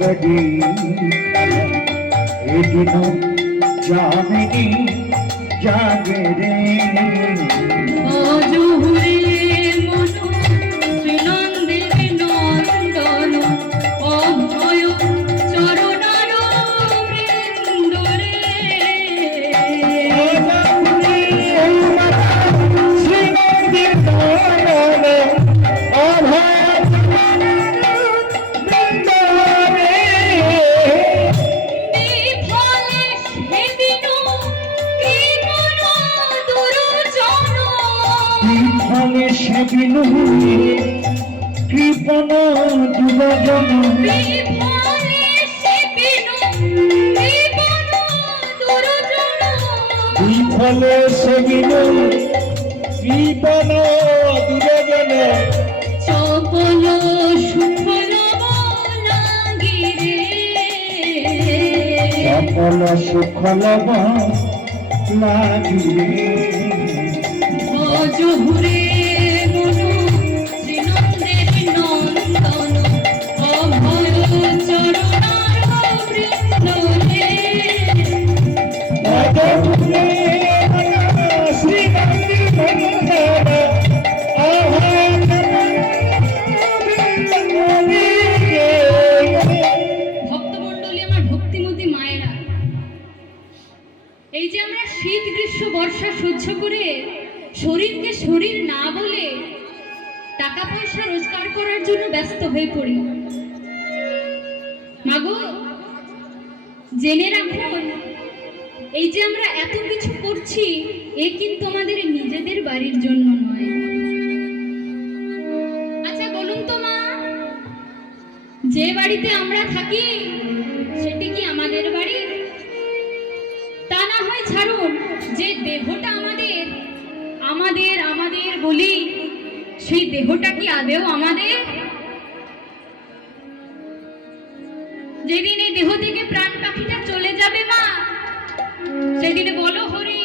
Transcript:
गड़ी जामिनी जागे रे কৃপণ দুজন বিফলে সেবিন কৃপণ দুজন চপল সুফল লাগিরে চপল সুফল লাগিরে অজহুরে এই যে আমরা শীত গ্রীষ্ম বর্ষা সহ্য করে শরীরকে শরীর না বলে টাকা পয়সা রোজগার করার জন্য ব্যস্ত হয়ে পড়ি। মাগো, জেনে রাখুন, এই যে আমরা এত কিছু করছি এ কিন্তু আমাদের নিজেদের বাড়ির জন্য নয়। আচ্ছা বলুন তো মা, যে বাড়িতে আমরা থাকি সেটি কি আমাদের বাড়ি? তা না হয় ছাড়ুন, যে দেহটা আমাদের আমাদের আমাদের বলি, সেই দেহটা কি আদেও আমাদের? যেদিন এই দেহ থেকে প্রাণ পাখিটা চলে যাবে মা, সেদিন বলো হরি